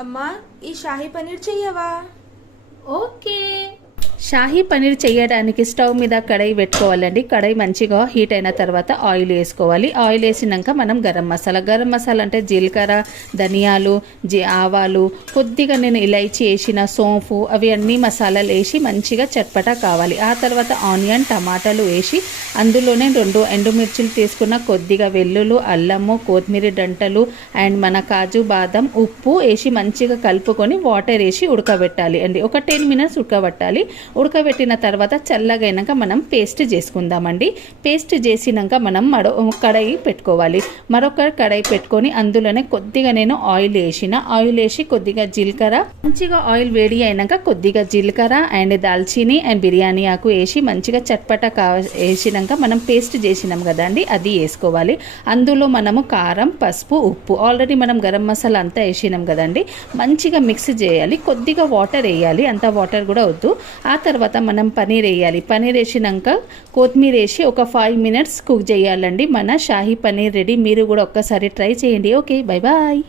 అమ్మా ఈ షాహీ పనీర్ చెయ్యవా? ఓకే. షాహీ పనీర్ చేయడానికి స్టవ్ మీద కడాయి పెట్టుకోవాలండి. కడాయి మంచిగా హీట్ అయిన తర్వాత ఆయిల్ వేసుకోవాలి. ఆయిల్ వేసినాక మనం గరం మసాలా అంటే జీలకర్ర, ధనియాలు, ఆవాలు, కొద్దిగా నేను ఇలైచి వేసిన సోంపు, అవి అన్ని మసాలాలు వేసి మంచిగా చట్పటా కావాలి. ఆ తర్వాత ఆనియన్, టమాటాలు వేసి అందులోనే 2 ఎండుమిర్చిలు తీసుకున్న, కొద్దిగా వెల్లుల్లి, అల్లము, కొత్తిమీర డంటలు అండ్ మన కాజు, బాదం, ఉప్పు వేసి మంచిగా కలుపుకొని వాటర్ వేసి ఉడకబెట్టాలి అండి. ఒక 10 మినిట్స్ ఉడకబెట్టాలి. ఉడకబెట్టిన తర్వాత చల్లగైనాక మనం పేస్ట్ చేసుకుందామండి. పేస్ట్ చేసినాక మనం కడాయి పెట్టుకోవాలి. మరొక కడాయి పెట్టుకొని అందులోనే కొద్దిగా నేను ఆయిల్ వేసి కొద్దిగా జీలకర్ర, మంచిగా ఆయిల్ వేడి అయినాక కొద్దిగా జీలకర్ర అండ్ దాల్చిని అండ్ బిర్యానీ ఆకు వేసి మంచిగా చట్పటా వేసినాక మనం పేస్ట్ చేసినాం కదండి, అది వేసుకోవాలి. అందులో మనము కారం, పసుపు, ఉప్పు, ఆల్రెడీ మనం గరం మసాలా అంతా వేసినాం కదండి, మంచిగా మిక్స్ చేయాలి. కొద్దిగా వాటర్ వేయాలి, అంత వాటర్ కూడా వద్దు. ఆ తర్వాత మనం పనీర్ వేయాలి. పనీర్ వేసినాక కొత్తిమీర వేసి ఒక 5 మినిట్స్ కుక్ చేయాలండి. మన షాహీ పనీర్ రెడీ. మీరు కూడా ఒక్కసారి ట్రై చేయండి. Okay, bye bye.